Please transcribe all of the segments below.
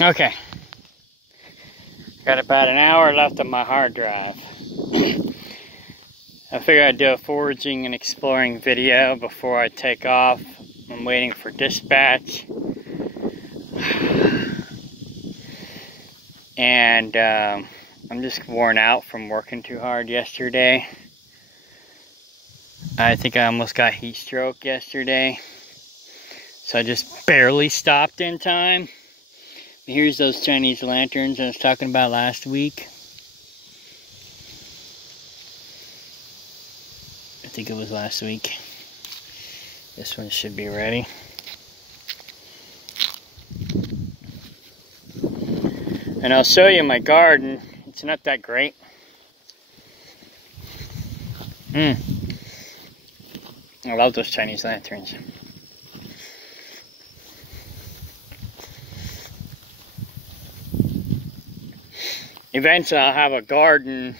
Okay. Got about an hour left on my hard drive. I figured I'd do a foraging and exploring video before I take off. I'm waiting for dispatch. And I'm just worn out from working too hard yesterday. I think I almost got heat stroke yesterday. So I just barely stopped in time. Here's those Chinese lanterns I was talking about last week. I think it was last week. This one should be ready. And I'll show you my garden. It's not that great. I love those Chinese lanterns. Eventually I'll have a garden,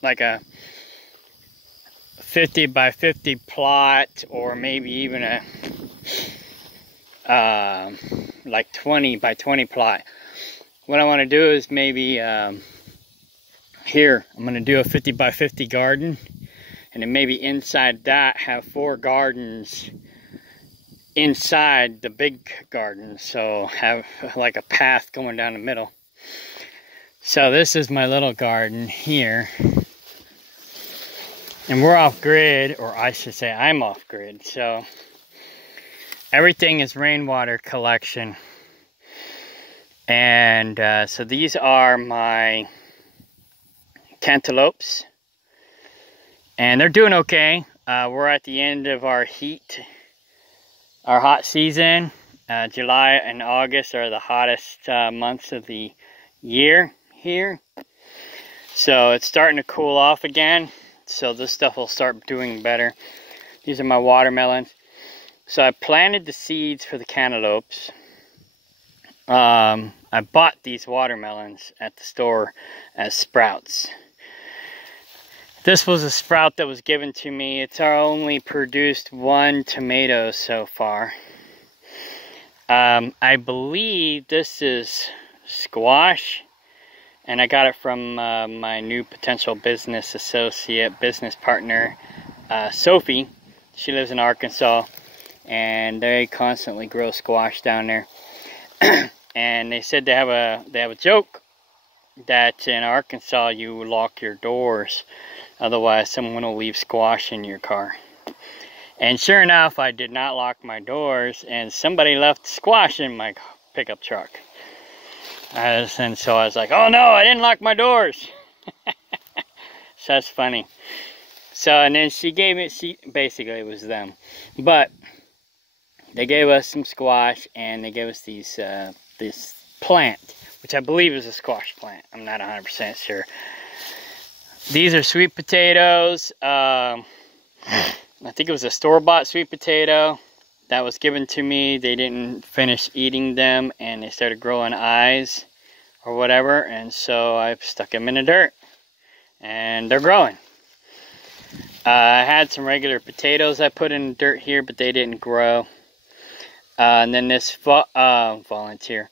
like a 50 by 50 plot, or maybe even a like 20 by 20 plot. What I want to do is maybe here I'm going to do a 50 by 50 garden, and then maybe inside that have 4 gardens inside the big garden, so have like a path going down the middle. So this is my little garden here, and we're off grid, or I should say I'm off grid, so everything is rainwater collection. And so these are my cantaloupes, and they're doing okay. We're at the end of our hot season. July and August are the hottest months of the year here. So it's starting to cool off again. So this stuff will start doing better. These are my watermelons. So I planted the seeds for the cantaloupes. I bought these watermelons at the store as sprouts. This was a sprout that was given to me. It's only produced 1 tomato so far. I believe this is squash, and I got it from my new potential business partner, Sophie. She lives in Arkansas, and they constantly grow squash down there. And they said they have a joke that in Arkansas you lock your doors, otherwise someone will leave squash in your car. And sure enough, I did not lock my doors, and somebody left squash in my pickup truck. And so I was like, oh no, I didn't lock my doors. So that's funny. So, and then she gave me, basically it was them, but they gave us some squash, and they gave us these this plant, which I believe is a squash plant. I'm not 100% sure. These are sweet potatoes. I think it was a store-bought sweet potato that was given to me. They didn't finish eating them, and they started growing eyes or whatever, and so I stuck them in the dirt, and they're growing. I had some regular potatoes I put in the dirt here, but they didn't grow. And then this volunteer.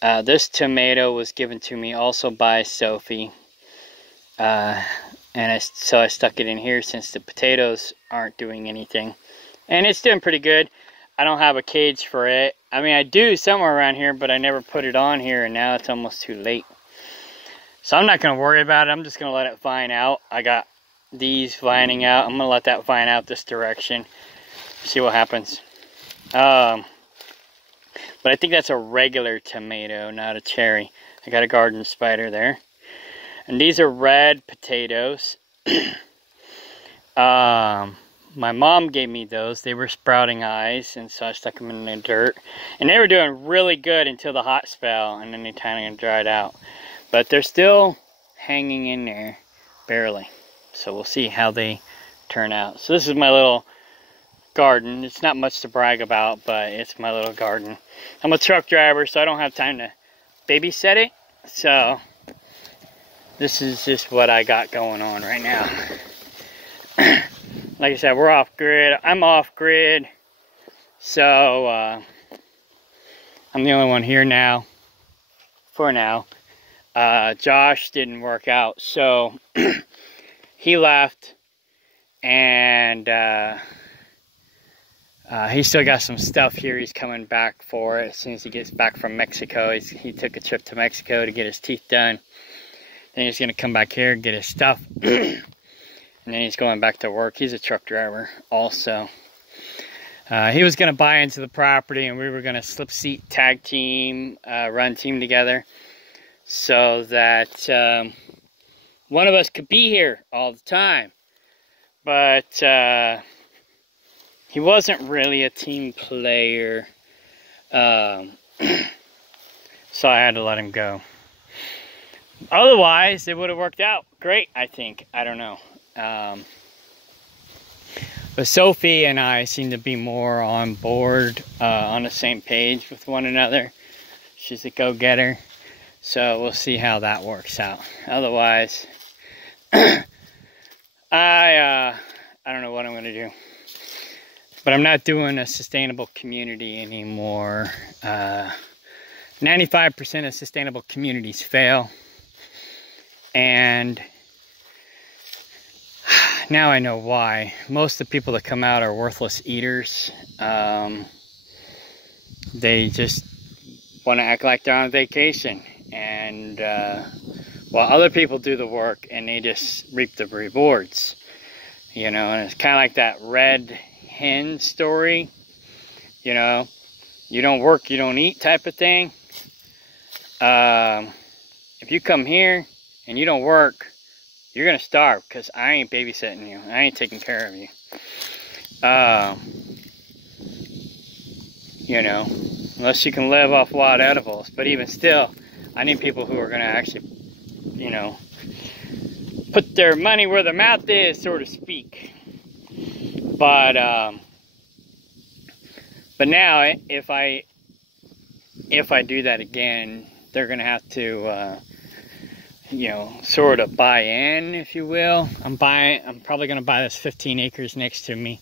This tomato was given to me also by Sophie. So I stuck it in here since the potatoes aren't doing anything. And it's doing pretty good. I don't have a cage for it. I mean, I do somewhere around here, but I never put it on here, and now it's almost too late. So I'm not going to worry about it. I'm just going to let it vine out. I got these vining out. I'm going to let that vine out this direction. See what happens. But I think that's a regular tomato, not a cherry. I got a garden spider there. And these are red potatoes. My mom gave me those. They were sprouting eyes, and so I stuck them in the dirt. And they were doing really good until the hot spell, and then they kind of dried out. But they're still hanging in there, barely. So we'll see how they turn out. So this is my little garden. It's not much to brag about, but it's my little garden. I'm a truck driver, so I don't have time to babysit it. So this is just what I got going on right now. Like I said, we're off grid. I'm off grid. So I'm the only one here now. for now. Josh didn't work out, so he left, and he still got some stuff here. He's coming back for it as soon as he gets back from Mexico. He took a trip to Mexico to get his teeth done. Then he's gonna come back here and get his stuff, and then he's going back to work. He's a truck driver also. He was gonna buy into the property, and we were gonna slip seat tag team, run team together, so that one of us could be here all the time. But he wasn't really a team player, so I had to let him go. Otherwise, it would have worked out great, I think. I don't know. But Sophie and I seem to be more on board, on the same page with one another. She's a go-getter, so we'll see how that works out. Otherwise, I don't know what I'm gonna do. But I'm not doing a sustainable community anymore. 95% of sustainable communities fail. And now I know why. Most of the people that come out are worthless eaters. They just want to act like they're on vacation. And while other people do the work and they just reap the rewards. You know, and it's kind of like that red hen story. You know, you don't work, you don't eat type of thing. If you come here and you don't work, you're gonna starve, because I ain't babysitting you. I ain't taking care of you. You know, unless you can live off wild edibles. But even still, I need people who are gonna actually, you know, put their money where their mouth is, so to speak. But now, if I do that again, they're gonna have to, you know, sort of buy in, if you will. I'm probably gonna buy this 15 acres next to me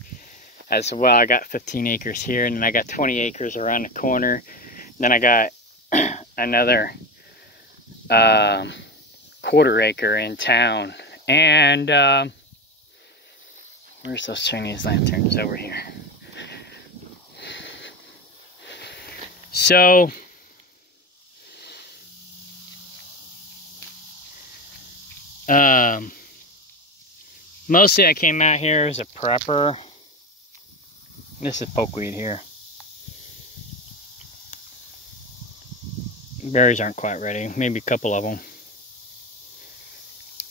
as well. I got 15 acres here, and then I got 20 acres around the corner. Then I got another quarter acre in town. And where's those Chinese lanterns? Over here. So mostly I came out here as a prepper. This is pokeweed here. Berries aren't quite ready, maybe a couple of them.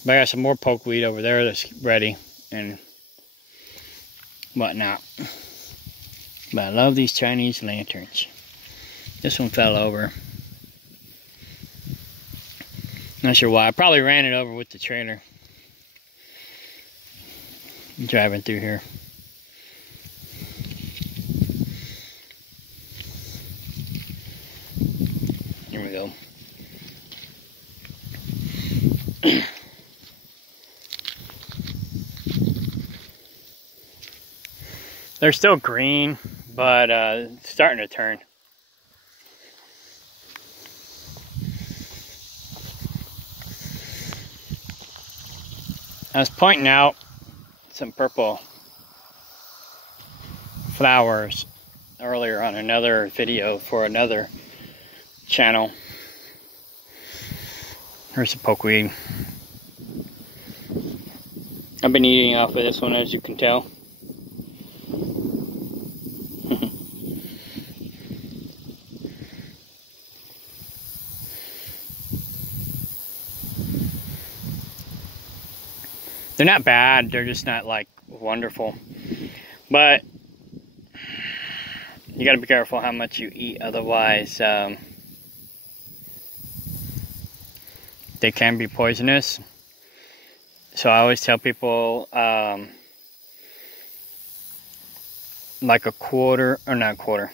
But I got some more pokeweed over there that's ready and whatnot. But I love these Chinese lanterns. This one fell over. Not sure why. I probably ran it over with the trailer. I'm driving through here. Here we go. They're still green, but it's starting to turn. I was pointing out some purple flowers earlier on another video for another channel. Here's the pokeweed. I've been eating off of this one, as you can tell. They're not bad, they're just not like wonderful. But you gotta be careful how much you eat, otherwise they can be poisonous. So I always tell people like a quarter, or not a quarter,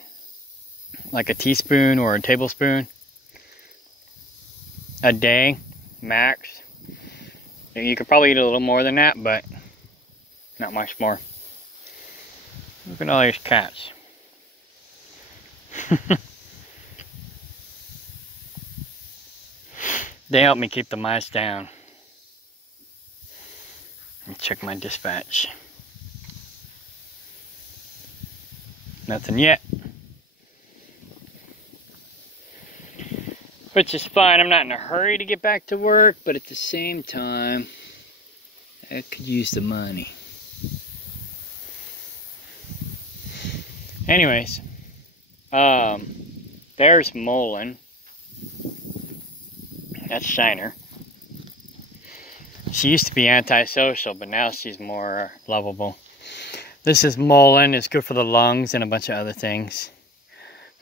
like a teaspoon or a tablespoon a day, max. You could probably eat a little more than that, but not much more. Look at all these cats. They help me keep the mice down. Let me check my dispatch. Nothing yet. Which is fine. I'm not in a hurry to get back to work, but at the same time, I could use the money. Anyways, there's Mullen. That's Shiner. She used to be antisocial, but now she's more lovable. This is Mullen. It's good for the lungs and a bunch of other things.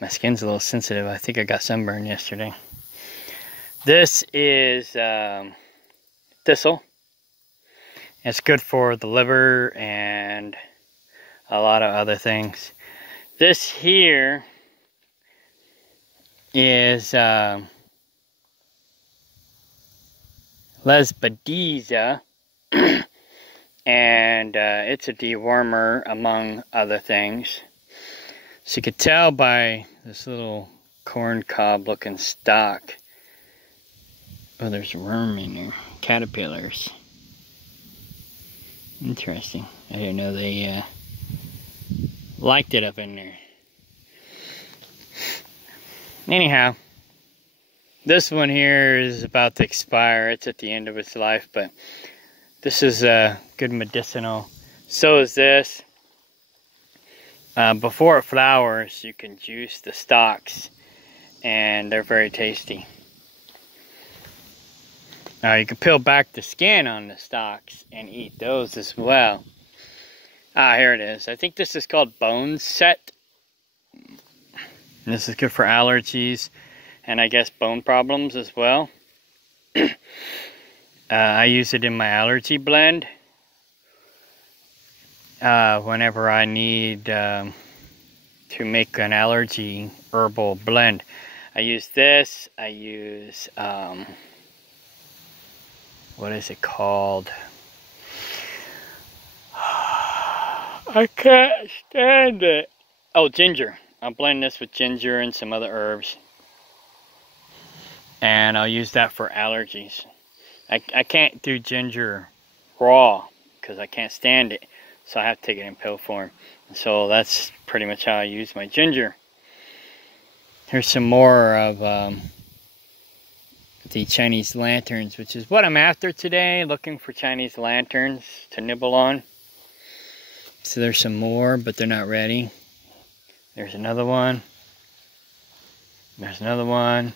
My skin's a little sensitive. I think I got sunburned yesterday. This is thistle. It's good for the liver and a lot of other things. This here is Lesbadeza, and it's a dewormer among other things. So you could tell by this little corn cob looking stalk. Oh, there's worm in there. Caterpillars. Interesting. I didn't know they liked it up in there. Anyhow, this one here is about to expire. It's at the end of its life, but this is good medicinal. So is this. Before it flowers, you can juice the stalks, and they're very tasty. You can peel back the skin on the stalks and eat those as well. Ah, here it is. I think this is called Bone Set. And this is good for allergies and I guess bone problems as well. I use it in my allergy blend. Whenever I need to make an allergy herbal blend. I use this. I use, what is it called? I can't stand it. Oh, ginger. I'll blend this with ginger and some other herbs. And I'll use that for allergies. I can't do ginger raw because I can't stand it. So I have to take it in pill form. So that's pretty much how I use my ginger. Here's some more of the Chinese lanterns, which is what I'm after today. Looking for Chinese lanterns to nibble on. So there's some more, but they're not ready. There's another one. There's another one.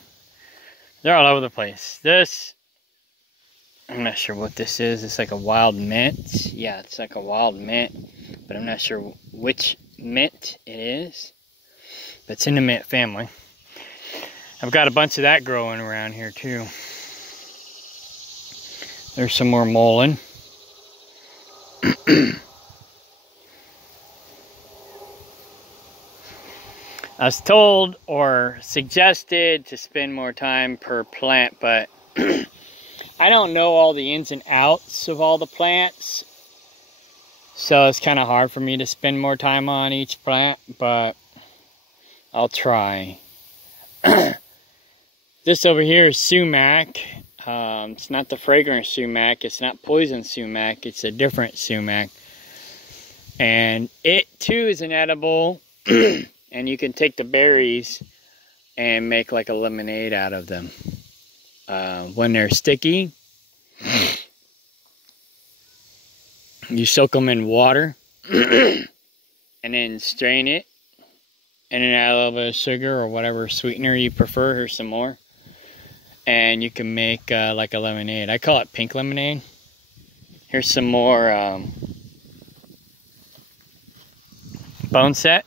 They're all over the place. This, I'm not sure what this is. It's like a wild mint. Yeah, it's like a wild mint, but I'm not sure which mint it is. But it's in the mint family. I've got a bunch of that growing around here too. There's some more mullein. I was told or suggested to spend more time per plant, but I don't know all the ins and outs of all the plants. So it's kind of hard for me to spend more time on each plant, but I'll try. This over here is sumac. It's not the fragrant sumac. It's not poison sumac. It's a different sumac. And it too is an edible. And you can take the berries and make like a lemonade out of them. When they're sticky, you soak them in water and then strain it. And then add a little bit of sugar or whatever sweetener you prefer. Here's some more. And you can make like a lemonade. I call it pink lemonade. Here's some more bone set.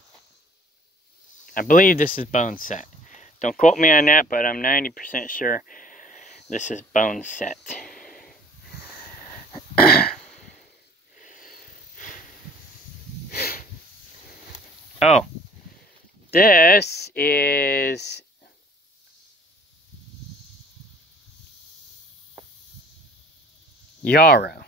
I believe this is bone set. Don't quote me on that, but I'm 90% sure this is bone set. Oh, this is yarrow.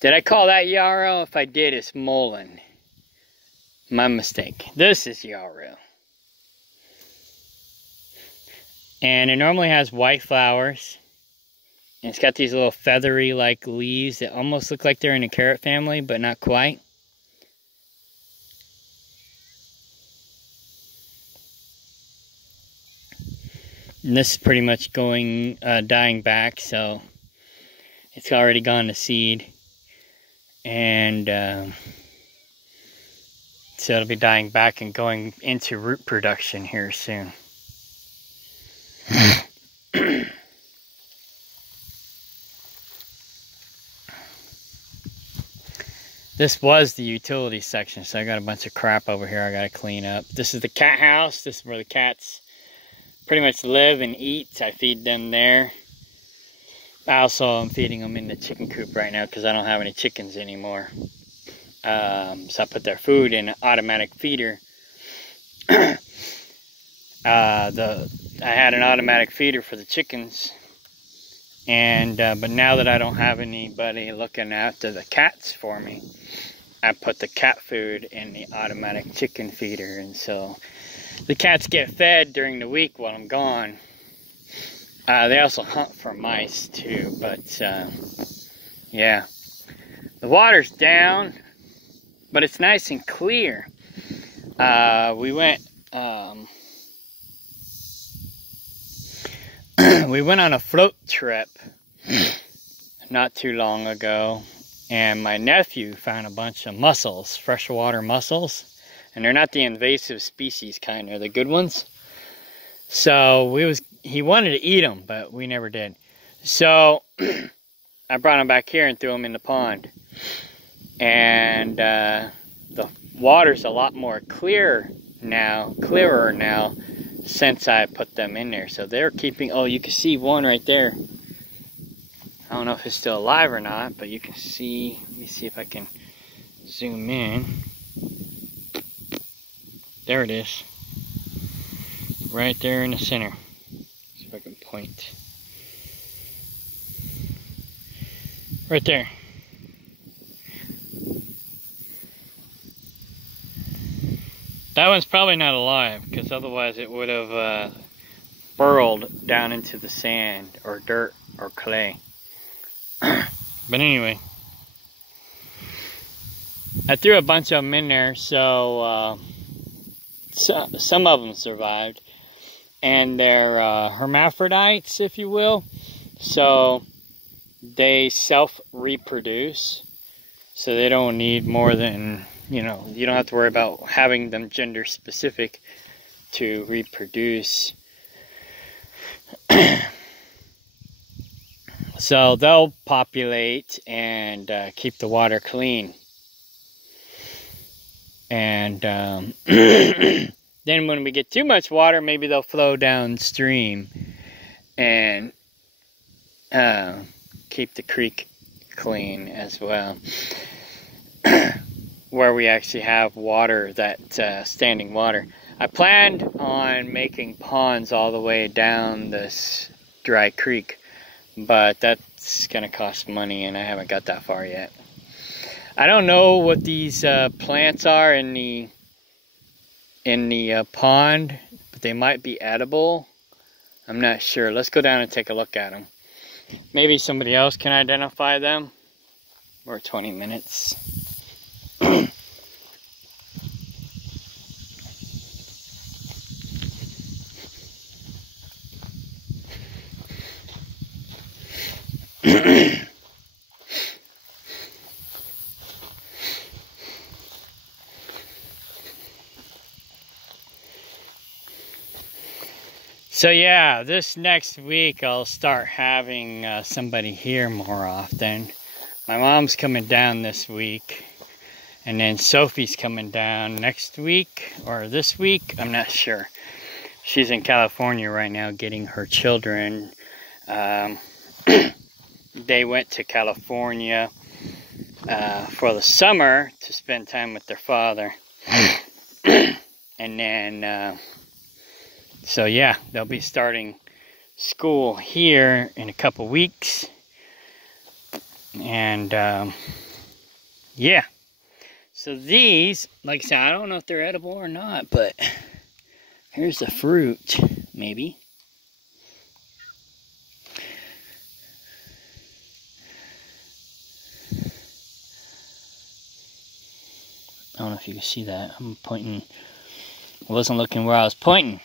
Did I call that yarrow? If I did, it's mullein. My mistake. This is yarrow. And it normally has white flowers. And it's got these little feathery like leaves that almost look like they're in a carrot family, but not quite. And this is pretty much going, dying back, so it's already gone to seed. And so it'll be dying back and going into root production here soon. This was the utility section, so I got a bunch of crap over here I gotta clean up. This is the cat house. This is where the cats pretty much live and eat. I feed them there. I also am feeding them in the chicken coop right now because I don't have any chickens anymore. So I put their food in an automatic feeder. I had an automatic feeder for the chickens, and but now that I don't have anybody looking after the cats for me, I put the cat food in the automatic chicken feeder, and so the cats get fed during the week while I'm gone. They also hunt for mice too, but yeah, the water's down, but it's nice and clear. We went we went on a float trip not too long ago, and my nephew found a bunch of mussels, freshwater mussels, and they're not the invasive species kind, they're the good ones. So he wanted to eat them, but we never did. So I brought him back here and threw him in the pond, and the water's a lot more clearer now since I put them in there. So they're keeping, oh, you can see one right there. I don't know if it's still alive or not, but you can see, let me see if I can zoom in. There it is. Right there in the center. See if I can point. Right there. That one's probably not alive, because otherwise it would have burrowed down into the sand or dirt or clay. But anyway, I threw a bunch of them in there, so some of them survived, and they're hermaphrodites, if you will, so they self-reproduce, so they don't need more than, you know, you don't have to worry about having them gender specific to reproduce. So they'll populate and keep the water clean. And then when we get too much water, maybe they'll flow downstream and keep the creek clean as well. Where we actually have water, that standing water. I planned on making ponds all the way down this dry creek, but that's gonna cost money and I haven't got that far yet. I don't know what these plants are in the pond, but they might be edible. I'm not sure. Let's go down and take a look at them. Maybe somebody else can identify them. We're 20 minutes. So yeah, this next week I'll start having somebody here more often. My mom's coming down this week, and then Sophie's coming down next week or this week, I'm not sure. She's in California right now getting her children. They went to California for the summer to spend time with their father. And then so yeah, they'll be starting school here in a couple weeks. And yeah, so these, like I said, I don't know if they're edible or not, but here's the fruit, maybe. I don't know if you can see that. I'm pointing. I wasn't looking where I was pointing.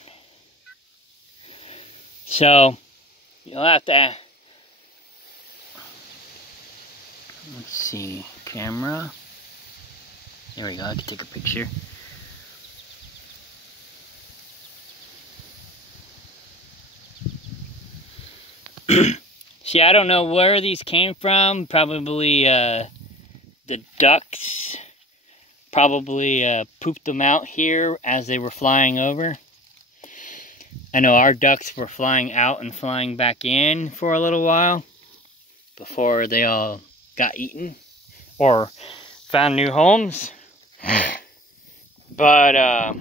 So, you'll have to... Let's see. Camera. There we go. I can take a picture. See, I don't know where these came from. Probably the ducks probably pooped them out here as they were flying over. I know our ducks were flying out and flying back in for a little while before they all got eaten or found new homes. But I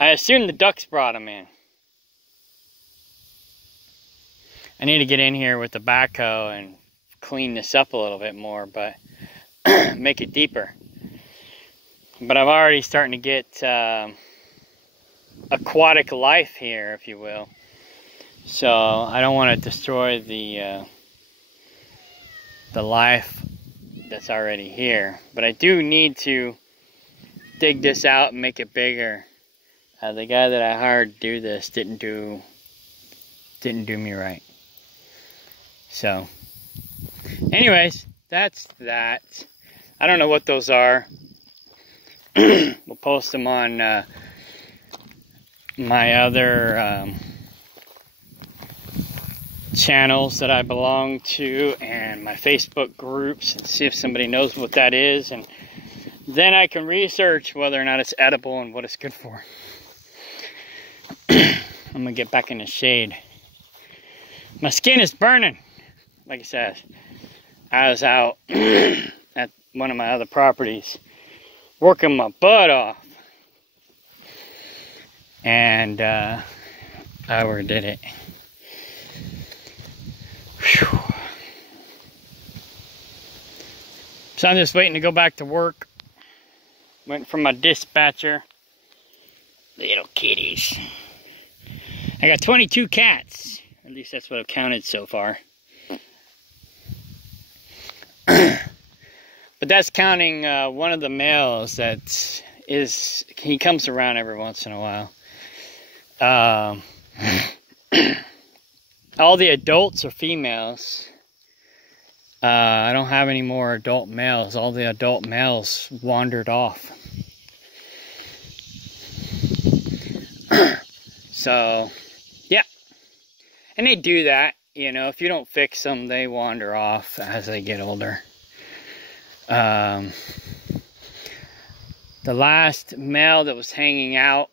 assume the ducks brought them in. I need to get in here with the backhoe and clean this up a little bit more, but make it deeper. But I'm already starting to get aquatic life here, if you will. So I don't want to destroy the life that's already here. But I do need to dig this out and make it bigger. The guy that I hired to do this didn't do me right. So, anyways, that's that. I don't know what those are. We'll post them on my other channels that I belong to and my Facebook groups and see if somebody knows what that is. And then I can research whether or not it's edible and what it's good for. I'm going to get back in the shade. My skin is burning. Like I said, I was out at one of my other properties working my butt off. And I overdid it. Whew. So I'm just waiting to go back to work. Went from my dispatcher. Little kitties. I got 22 cats. At least that's what I've counted so far. But that's counting one of the males that is, he comes around every once in a while. All the adults are females. I don't have any more adult males. All the adult males wandered off. So, yeah. And they do that. You know, if you don't fix them, they wander off as they get older. The last male that was hanging out,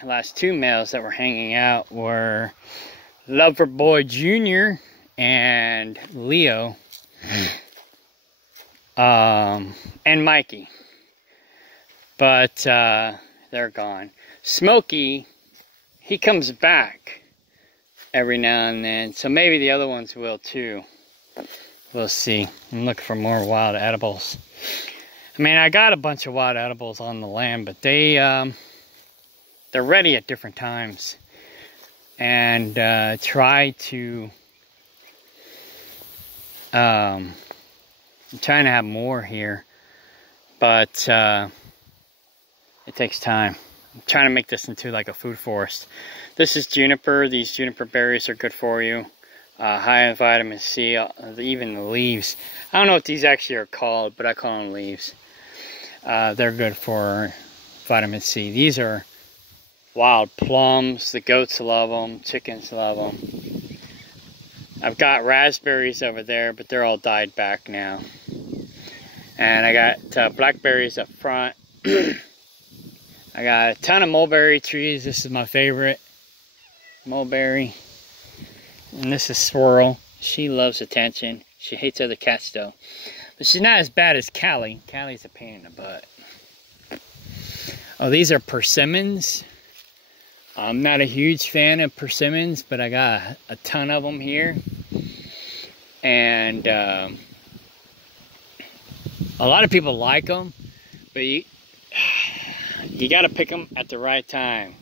the last two males that were hanging out were Loverboy Jr. and Leo. And Mikey. But they're gone. Smokey, he comes back every now and then, so maybe the other ones will too. We'll see. I'm looking for more wild edibles. I mean, I got a bunch of wild edibles on the land, but they're ready at different times. And try to I'm trying to have more here, but it takes time. I'm trying to make this into like a food forest. This is juniper. These juniper berries are good for you. High in vitamin C, even the leaves. I don't know what these actually are called, but I call them leaves. They're good for vitamin C. These are wild plums. The goats love them. Chickens love them. I've got raspberries over there, but they're all died back now. And I got blackberries up front. I got a ton of mulberry trees. This is my favorite. Mulberry. And this is Swirl. She loves attention. She hates other cats though. But she's not as bad as Callie. Callie's a pain in the butt. Oh, these are persimmons. I'm not a huge fan of persimmons, but I got a ton of them here. And a lot of people like them, but you got to pick them at the right time.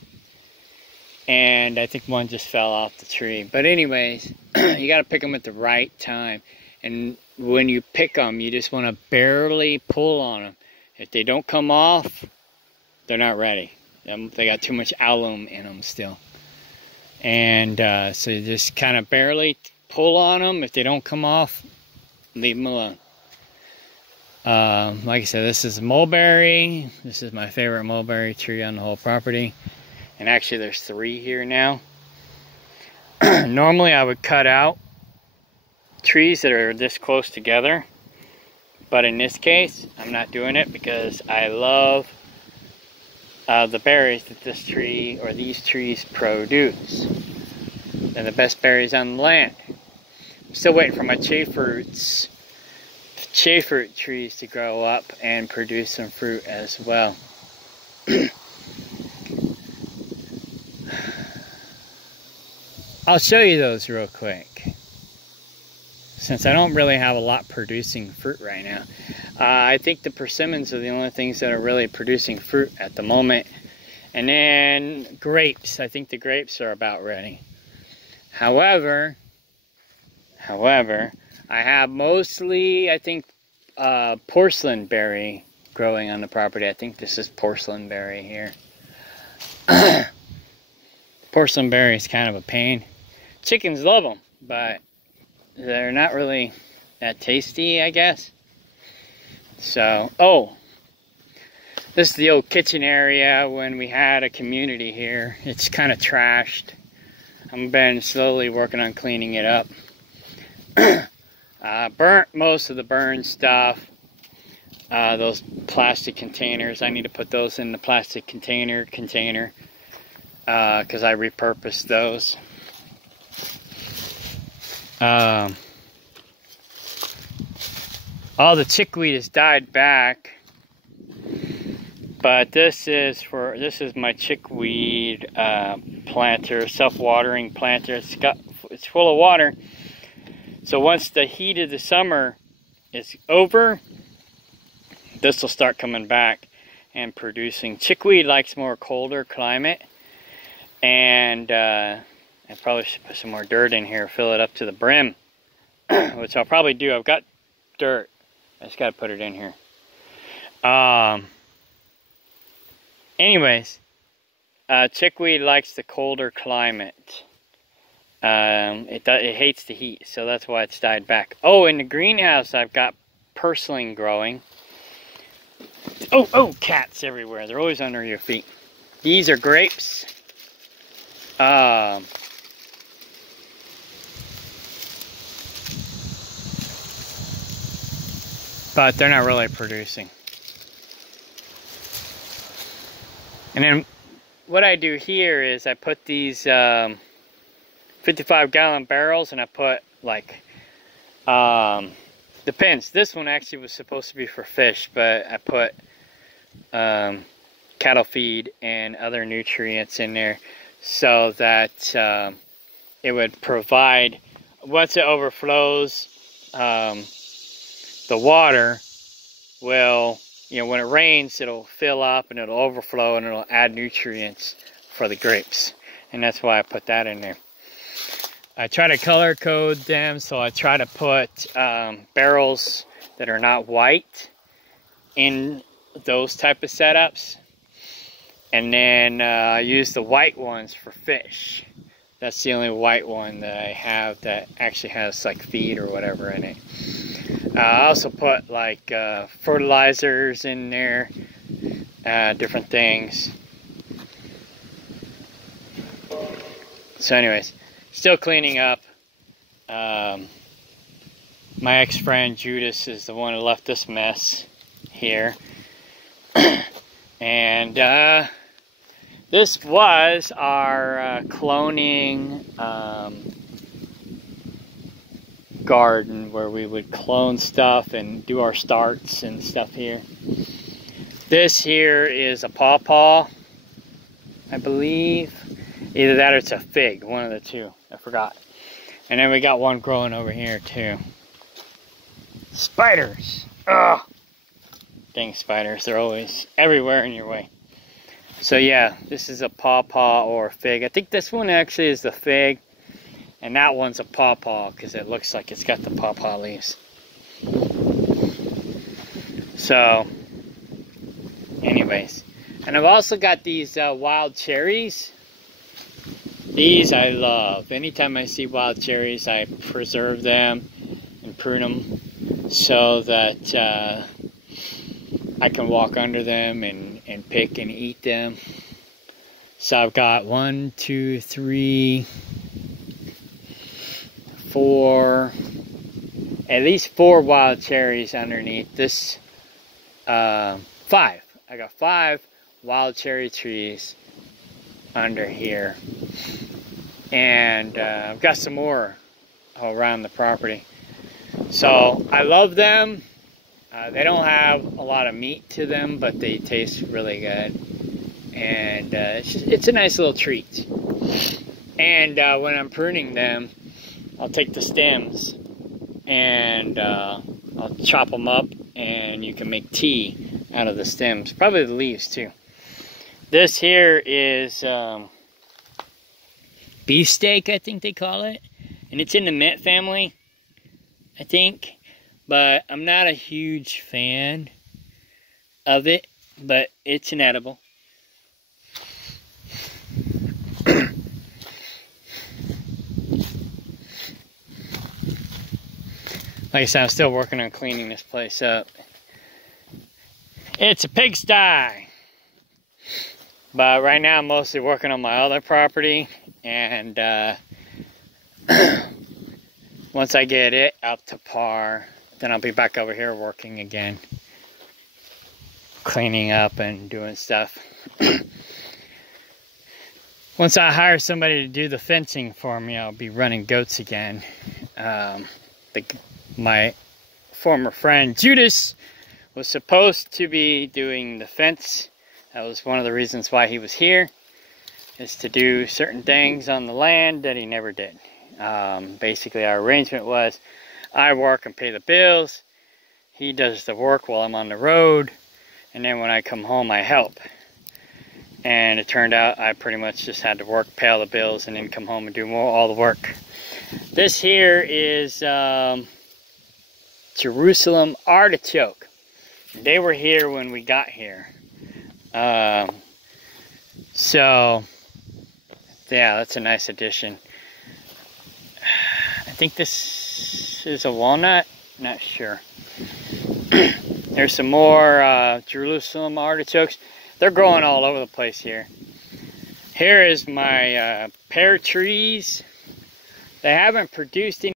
And I think one just fell off the tree. But anyways, you got to pick them at the right time. And when you pick them, you just want to barely pull on them. If they don't come off, they're not ready. They got too much alum in them still. And so you just kind of barely pull on them. If they don't come off, leave them alone. Like I said, this is mulberry. This is my favorite mulberry tree on the whole property. And actually there's 3 here now. Normally I would cut out trees that are this close together. But in this case, I'm not doing it because I love the berries that this tree or these trees produce. They're the best berries on the land. I'm still waiting for my chaffruit trees to grow up and produce some fruit as well. I'll show you those real quick, since I don't really have a lot producing fruit right now. I think the persimmons are the only things that are really producing fruit at the moment. And then grapes. I think the grapes are about ready. However, I have mostly, I think, porcelain berry growing on the property. I think this is porcelain berry here. Porcelain berry is kind of a pain. Chickens love them, but they're not really that tasty, I guess. So, oh, this is the old kitchen area when we had a community here. It's kind of trashed. I've been slowly working on cleaning it up. Burnt most of the burned stuff. Those plastic containers, I need to put those in the plastic container because I repurposed those. All the chickweed has died back, but this is my chickweed planter, self-watering planter. It's full of water. So once the heat of the summer is over, this will start coming back and producing. Chickweed likes more colder climate, and I probably should put some more dirt in here, fill it up to the brim, which I'll probably do. I've got dirt. I just got to put it in here. Anyways, chickweed likes the colder climate. It hates the heat, so that's why it's died back. Oh, in the greenhouse, I've got purslane growing. Oh, cats everywhere. They're always under your feet. These are grapes. But they're not really producing. And then what I do here is I put these 55-gallon barrels, and I put like depends. This one actually was supposed to be for fish, but I put cattle feed and other nutrients in there so that it would provide, once it overflows, the water will, when it rains, it'll fill up and it'll overflow and it'll add nutrients for the grapes. And that's why I put that in there. I try to color code them, so I try to put barrels that are not white in those type of setups. And then I use the white ones for fish. That's the only white one that I have that actually has like feed or whatever in it. I also put like fertilizers in there, different things. So anyways, still cleaning up. My ex-friend Judas is the one who left this mess here. And this was our cloning garden where we would clone stuff and do our starts and stuff here. This here is a pawpaw, I believe. Either that or it's a fig, one of the two. I forgot. And then we got one growing over here too. Spiders! Ugh! Dang spiders, they're always everywhere in your way. So yeah, this is a pawpaw or a fig. I think this one actually is the fig. And that one's a pawpaw because it looks like it's got the pawpaw leaves. So, anyways. And I've also got these wild cherries. These I love. Anytime I see wild cherries, I preserve them and prune them so that I can walk under them and pick and eat them. So I've got 1, 2, 3, 4, at least 4 wild cherries underneath this. 5. I got 5 wild cherry trees under here. And I've got some more around the property. So I love them. They don't have a lot of meat to them, but they taste really good. And it's a nice little treat. And when I'm pruning them, I'll take the stems and I'll chop them up, and you can make tea out of the stems. Probably the leaves too. This here is beefsteak, I think they call it. And it's in the mint family, I think. But I'm not a huge fan of it, but it's an edible. Like I said, I'm still working on cleaning this place up. It's a pigsty. But right now I'm mostly working on my other property. And once I get it up to par, then I'll be back over here working again. Cleaning up and doing stuff. Once I hire somebody to do the fencing for me, I'll be running goats again. My former friend Judas was supposed to be doing the fence. That was one of the reasons why he was here, is to do certain things on the land that he never did. Basically our arrangement was I work and pay the bills, he does the work while I'm on the road, and then when I come home I help. And it turned out I pretty much just had to work, pay all the bills, and then come home and do all the work. This here is Jerusalem artichoke. They were here when we got here. So, yeah, that's a nice addition. I think this is a walnut. Not sure. There's some more Jerusalem artichokes. They're growing all over the place here. Here is my pear trees. They haven't produced any